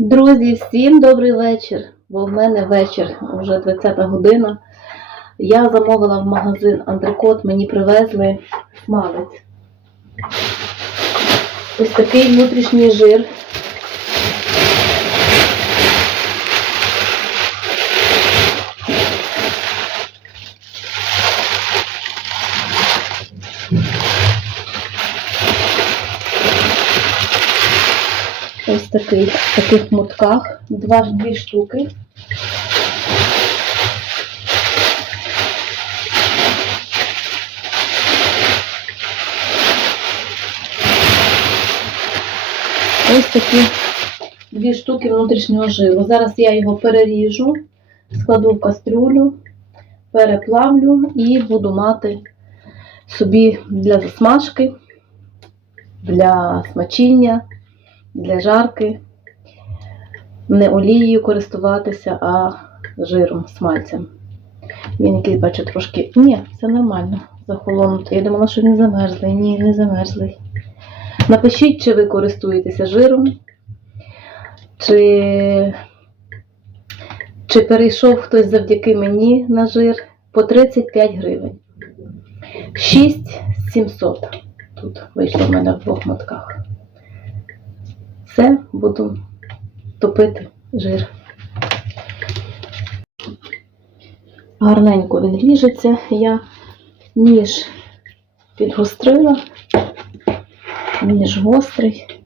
Друзі, всім добрий вечір. Бо в мене вечір, вже 20-та година. Я замовила в магазин антрикот, мені привезли смалець. Ось такий внутрішній жир. В таких мотках. Два, дві штуки. Ось такі дві штуки внутрішнього жиру. Зараз я його переріжу, складу в кастрюлю, переплавлю і буду мати собі для засмажки, для смачіння для жарки не олією користуватися, а жиром, смальцем. Він якийсь, бачу, трошки. Ні, це нормально. Захолонутий. Я думала, що він замерзлий. Ні, не замерзлий. Напишіть, чи ви користуєтеся жиром, чи, чи перейшов хтось завдяки мені на жир по 35 гривень. 6700. Тут вийшло в мене в двох мотках. Все, буду топити жир. Гарненько він ріжеться. Я ніж підгострила, ніж гострий.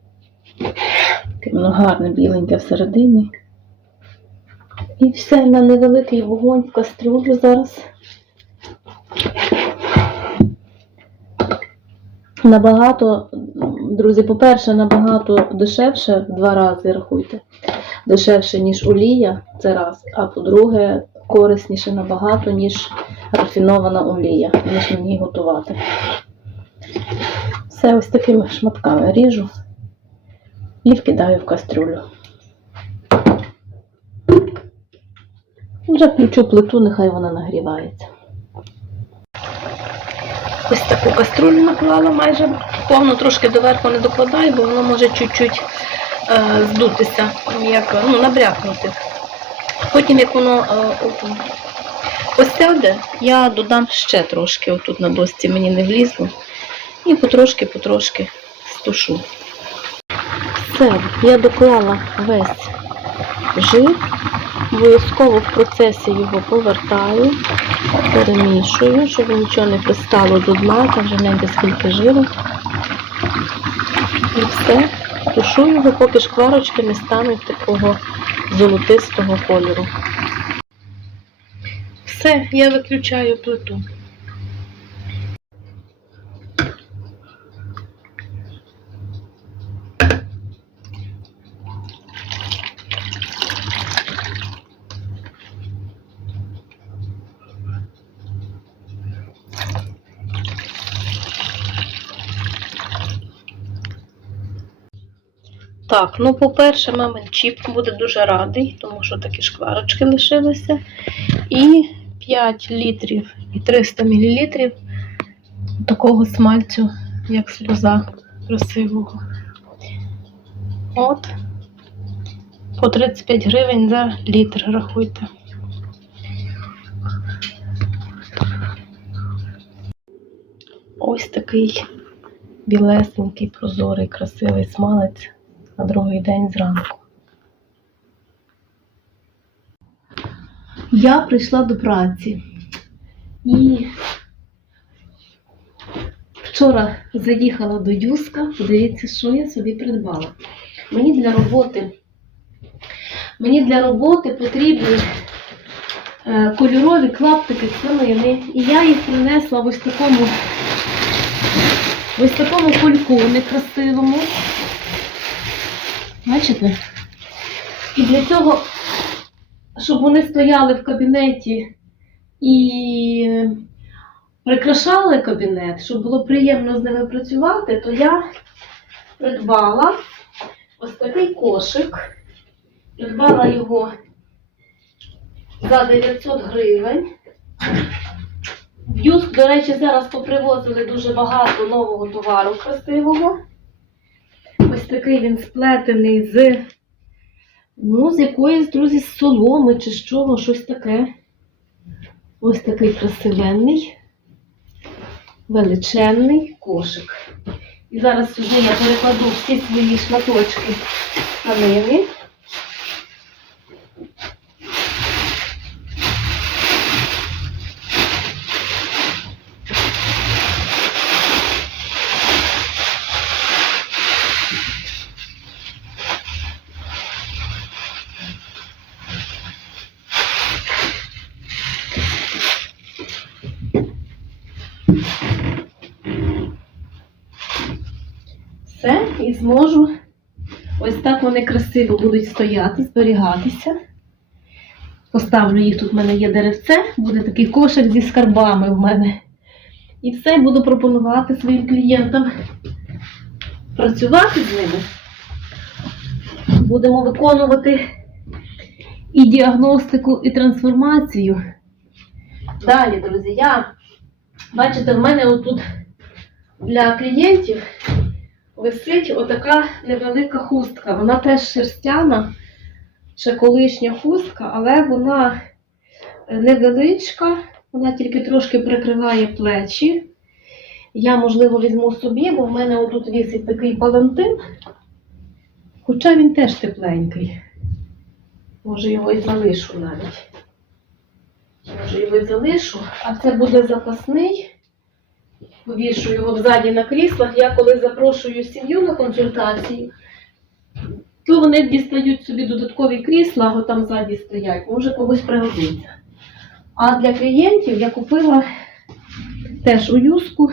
Воно гарне біленьке всередині. І все на невеликий вогонь в кастрюлю зараз. Набагато, друзі, по-перше, набагато дешевше, два рази рахуйте, дешевше, ніж олія, це раз. А по-друге, корисніше набагато, ніж рафінована олія, ніж мені готувати. Все ось такими шматками ріжу і вкидаю в кастрюлю. Вже включу плиту, нехай вона нагрівається. Ось таку каструлю наклала майже повну, трошки доверху не докладаю, бо воно може чуть-чуть е, здутися, як, ну, набрякнути. Потім, як воно е, осяде, я додам ще трошки, отут на досці мені не влізло. І потрошки-потрошки стушу. Все, я доклала весь жир. Обов'язково в процесі його повертаю, перемішую, щоб нічого не пристало до дна, там вже гляньте скільки жиру. І все. Тушу його, поки шкварочки не стануть такого золотистого кольору. Все, я виключаю плиту. Так, ну, по-перше, мамин чіп буде дуже радий, тому що такі шкварочки лишилися. І 5 літрів і 300 мл такого смальцю, як сльоза красивого. От, по 35 гривень за літр, рахуйте. Ось такий білесенький, прозорий, красивий смалець на другий день зранку. Я прийшла до праці і вчора заїхала до Юска. Подивіться, що я собі придбала. Мені для роботи, мені для роботи потрібні е, кольорові клаптики свинини. І я їх принесла в ось такому, ось такому кульку некрасивому. Бачите? І для цього, щоб вони стояли в кабінеті і прикрашали кабінет, щоб було приємно з ними працювати, то я придбала ось такий кошик. Придбала його за 900 гривень. В Юск, до речі, зараз попривозили дуже багато нового товару красивого. Ось такий він сплетений з Ну, з якоїсь, друзі, з соломи чи з чого, щось таке. Ось такий красивенний, величезний кошик. І зараз сюди я перекладу всі свої шматочки тканини. Все, і зможу. Ось так вони красиво будуть стояти, зберігатися. Поставлю їх, тут в мене є деревце, буде такий кошик зі скарбами в мене. І все, буду пропонувати своїм клієнтам працювати з ними. Будемо виконувати і діагностику, і трансформацію. Далі, друзі, я, бачите, в мене отут для клієнтів висить отака невелика хустка. Вона теж шерстяна, ще колишня хустка, але вона невеличка, вона тільки трошки прикриває плечі. Я, можливо, візьму собі, бо в мене отут вісить такий палантин, хоча він теж тепленький. Може, його і залишу навіть. Може, його і залишу, а це буде запасний. Повішу його взаді на кріслах. Я коли запрошую сім'ю на консультації, то вони дістають собі додаткові крісла, а там ззаді стоять, може когось пригодиться. А для клієнтів я купила теж у юску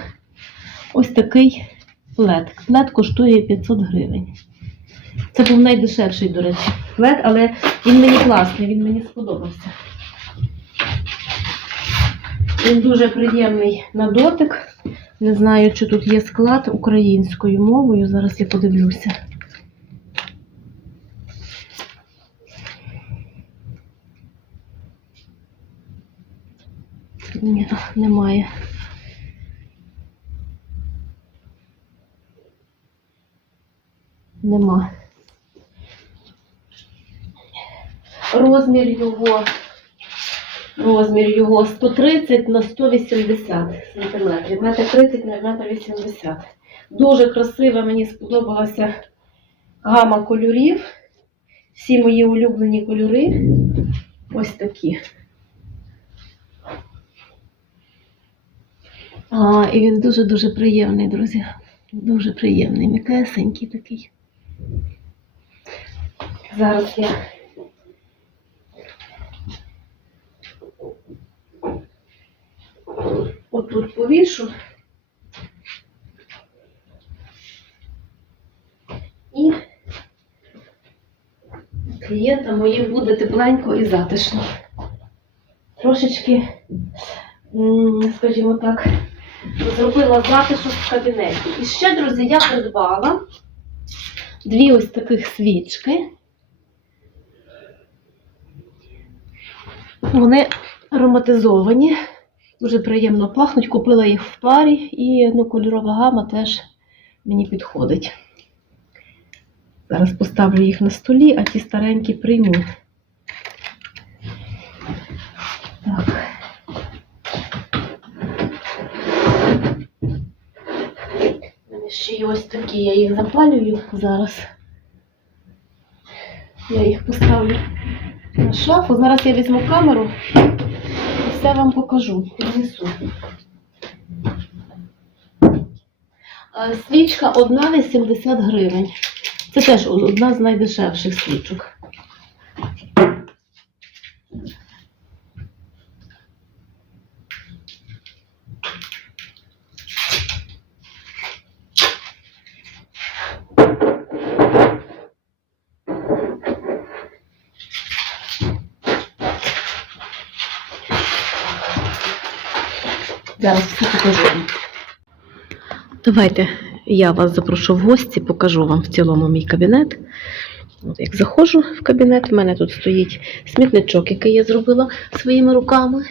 ось такий плед. Плед коштує 500 гривень. Це був найдешевший, до речі, плед, але він мені класний, він мені сподобався. Він дуже приємний на дотик. Не знаю, чи тут є склад українською мовою. Зараз я подивлюся. Ні, немає. Нема. Розмір його Розмір його 130 на 180 сантиметрів. Метр 30 на метр 80. Дуже красива, мені сподобалася гама кольорів. Всі мої улюблені кольори. Ось такі. А, і він дуже-дуже приємний, друзі. Дуже приємний, м'якесенький такий. Зараз я отут повішу. І клієнта моїм буде тепленько і затишно. Трошечки, скажімо так, зробила затишок в кабінеті. І ще, друзі, я придбала дві ось таких свічки. Вони ароматизовані. Дуже приємно пахнуть. Купила їх в парі і ну, кольорова гама теж мені підходить. Зараз поставлю їх на столі, а ті старенькі прийму. Так. Ще є ось такі, я їх запалюю зараз. Я їх поставлю на шафу. Зараз я візьму камеру все вам покажу. Піднесу. Е, Свічка одна 80 гривень. Це теж одна з найдешевших свічок. Зараз все покажу. Давайте я вас запрошу в гості, покажу вам в цілому мій кабінет. От як заходжу в кабінет, в мене тут стоїть смітничок, який я зробила своїми руками.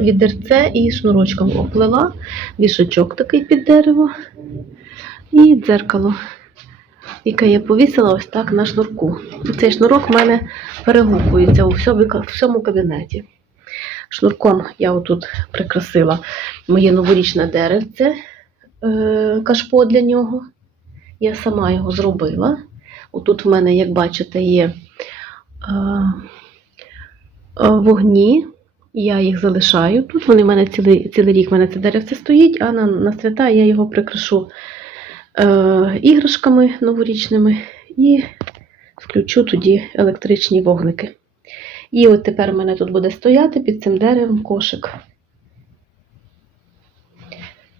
Відерце і шнурочком оплела, вішачок такий під дерево і дзеркало. яке я повісила ось так на шнурку. І Цей шнурок в мене перегукується у всьому кабінеті. Шнурком я отут прикрасила моє новорічне деревце, е, кашпо для нього. Я сама його зробила. Отут в мене, як бачите, є е, е, вогні. Я їх залишаю. Тут вони в мене цілий, цілий рік в мене це деревце стоїть, а на, на свята я його прикрашу е, іграшками новорічними і включу тоді електричні вогники. І от тепер в мене тут буде стояти під цим деревом кошик.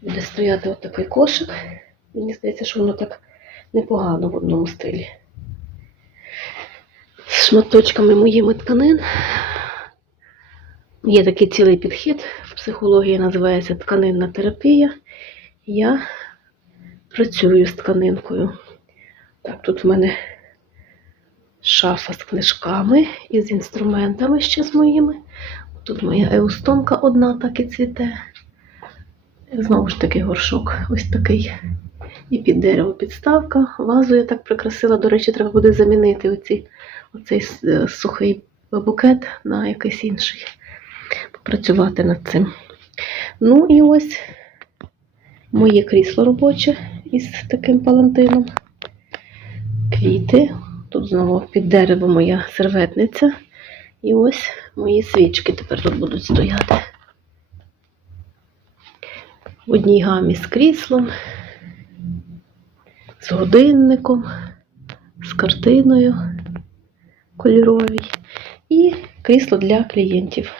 Буде стояти от такий кошик. Мені здається, що воно так непогано в одному стилі. З шматочками моїми тканин. Є такий цілий підхід в психології, називається тканинна терапія. Я працюю з тканинкою. Так, тут в мене шафа з книжками і з інструментами ще з моїми. Тут моя еустомка одна так і цвіте. Знову ж таки горшок ось такий. І під дерево підставка. Вазу я так прикрасила. До речі, треба буде замінити оці, оцей сухий букет на якийсь інший. Попрацювати над цим. Ну і ось моє крісло робоче із таким палантином. Квіти. Тут знову під дерево моя серветниця. І ось мої свічки тепер тут будуть стояти. В одній гамі з кріслом, з годинником, з картиною кольоровій і крісло для клієнтів.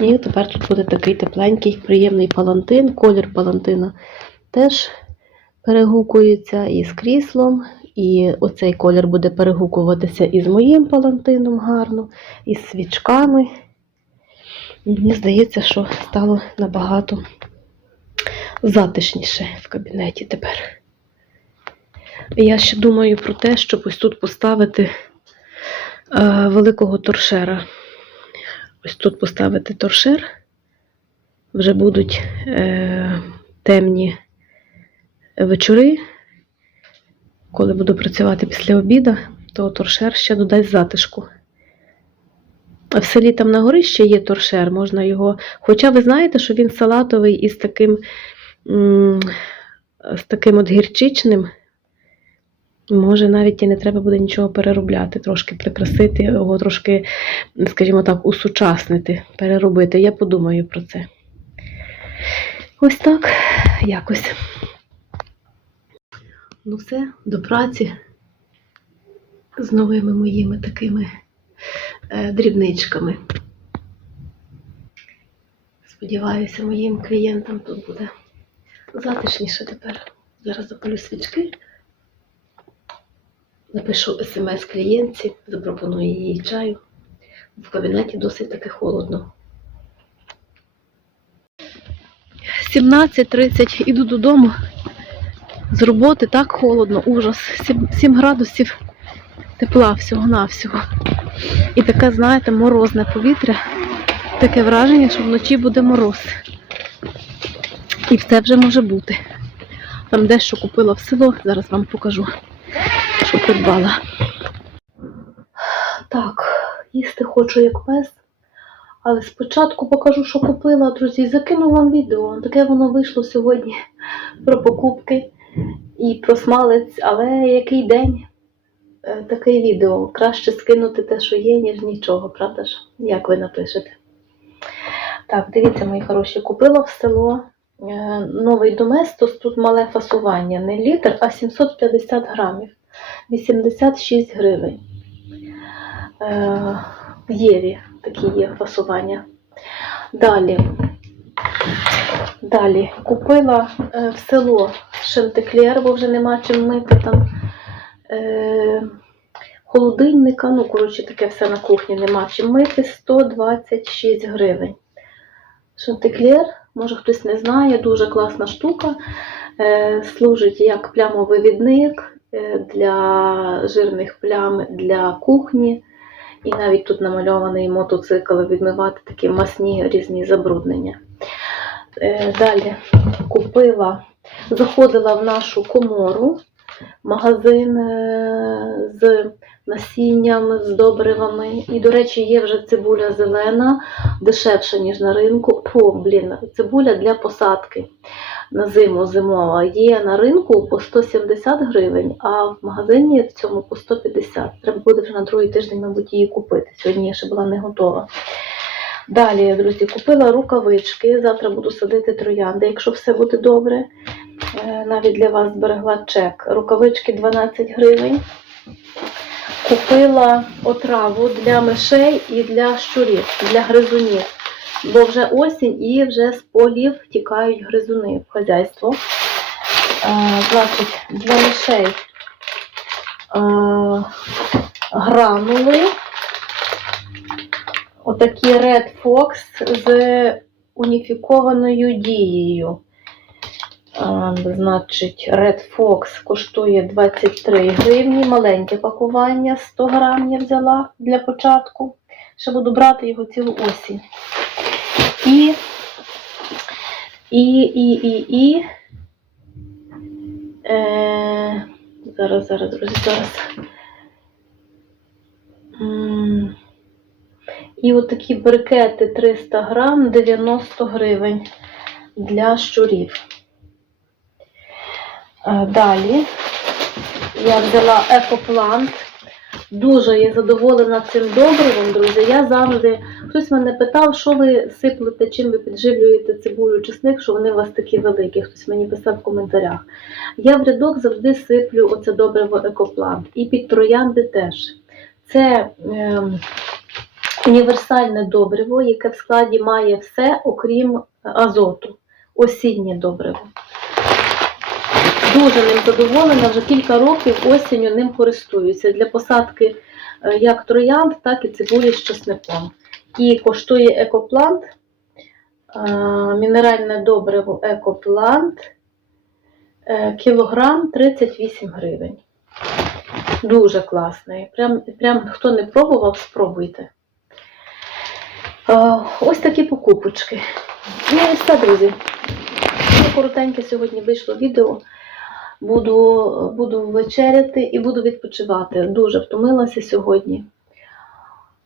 І тепер тут буде такий тепленький, приємний палантин. Колір палантина теж перегукується із кріслом. І оцей колір буде перегукуватися із моїм палантином гарно, із свічками. Мені здається, що стало набагато затишніше в кабінеті тепер. Я ще думаю про те, щоб ось тут поставити е, великого торшера. Ось тут поставити торшер. Вже будуть е, темні вечори. Коли буду працювати після обіду, то торшер ще додасть затишку. В селі там на горі ще є торшер, можна його. Хоча ви знаєте, що він салатовий із таким, з таким от гірчичним. Може, навіть і не треба буде нічого переробляти, трошки прикрасити його, трошки, скажімо так, усучаснити, переробити. Я подумаю про це. Ось так якось. Ну все, до праці з новими моїми такими е, дрібничками. Сподіваюся, моїм клієнтам тут буде затишніше тепер. Зараз запалю свічки, напишу смс клієнтці, запропоную їй чаю. В кабінеті досить таки холодно. 17.30 іду додому з роботи так холодно, ужас. 7, 7 градусів тепла всього-навсього. І таке, знаєте, морозне повітря. Таке враження, що вночі буде мороз. І все вже може бути. Там дещо купила в село, зараз вам покажу, що придбала. Так, їсти хочу як пес. Але спочатку покажу, що купила, друзі. Закину вам відео. Таке воно вийшло сьогодні про покупки і про смалець, але який день е, таке відео. Краще скинути те, що є, ніж нічого, правда ж? Як ви напишете? Так, дивіться, мої хороші, купила в село е, новий доместос, тут мале фасування, не літр, а 750 грамів, 86 гривень. Е, в Єві такі є фасування. Далі. Далі купила е, в село шантеклер, бо вже нема чим мити там. Е, холодильника, ну, коротше, таке все на кухні нема чим мити, 126 гривень. Шантеклер, може хтось не знає, дуже класна штука. Е, служить як плямовивідник е, для жирних плям для кухні. І навіть тут намальований мотоцикл відмивати такі масні різні забруднення. Е, Далі купила, заходила в нашу комору, магазин е, з насінням, з добривами. І, до речі, є вже цибуля зелена, дешевша, ніж на ринку. Фу, блін, цибуля для посадки на зиму зимова. Є на ринку по 170 гривень, а в магазині в цьому по 150. Треба буде вже на другий тиждень, мабуть, її купити. Сьогодні я ще була не готова. Далі, друзі, купила рукавички. Завтра буду садити троянди, якщо все буде добре. Е, Навіть для вас зберегла чек. Рукавички 12 гривень. Купила отраву для мишей і для щурів, для гризунів. Бо вже осінь і вже з полів тікають гризуни в хазяйство. Е, значить, для мишей е, гранули. Отакі Red Fox з уніфікованою дією. Значить, Red Fox коштує 23 гривні. Маленьке пакування 100 грам я взяла для початку. Ще буду брати його цілу осінь. І, і, і, і, і. Е, зараз, зараз, друзі, зараз. І от такі брикети 300 грам, 90 гривень для щурів. Е, Далі я взяла екоплант. Дуже я задоволена цим добривом, друзі. Я завжди хтось мене питав, що ви сиплете, чим ви підживлюєте цибулю, чесник, що вони у вас такі великі. Хтось мені писав в коментарях. Я в рядок завжди сиплю оце добриво екоплант. І під троянди теж. Це ем, універсальне добриво, яке в складі має все, окрім азоту. Осіннє добриво. Дуже ним задоволена, вже кілька років осінню ним користуюся для посадки е, як троянд, так і цибулі з чесником. І коштує екоплант, е, мінеральне добриво екоплант, е, кілограм 38 гривень. Дуже класний. Прям, прям хто не пробував, спробуйте. Е, Ось такі покупочки. Ну і все, друзі. Коротеньке сьогодні вийшло відео. Буду, буду вечеряти і буду відпочивати. Дуже втомилася сьогодні.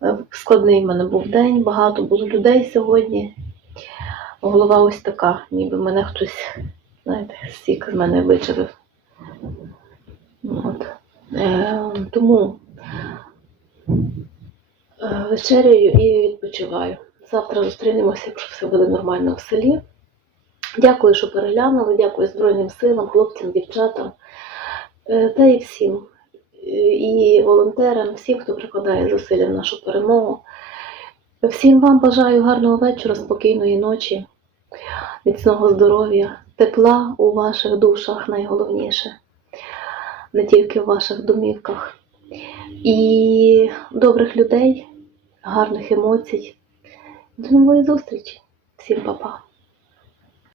Е, Складний в мене був день, багато було людей сьогодні. Голова ось така, ніби мене хтось, знаєте, сік з мене вичавив. От. Е, тому вечеряю і відпочиваю. Завтра зустрінемося, якщо все буде нормально в селі. Дякую, що переглянули. Дякую Збройним силам, хлопцям, дівчатам е, та і всім. Е, І волонтерам, всім, хто прикладає зусилля в нашу перемогу. Всім вам бажаю гарного вечора, спокійної ночі, міцного здоров'я, тепла у ваших душах найголовніше, не тільки в ваших домівках. І добрих людей, гарних емоцій. До нової зустрічі. Всім па-па.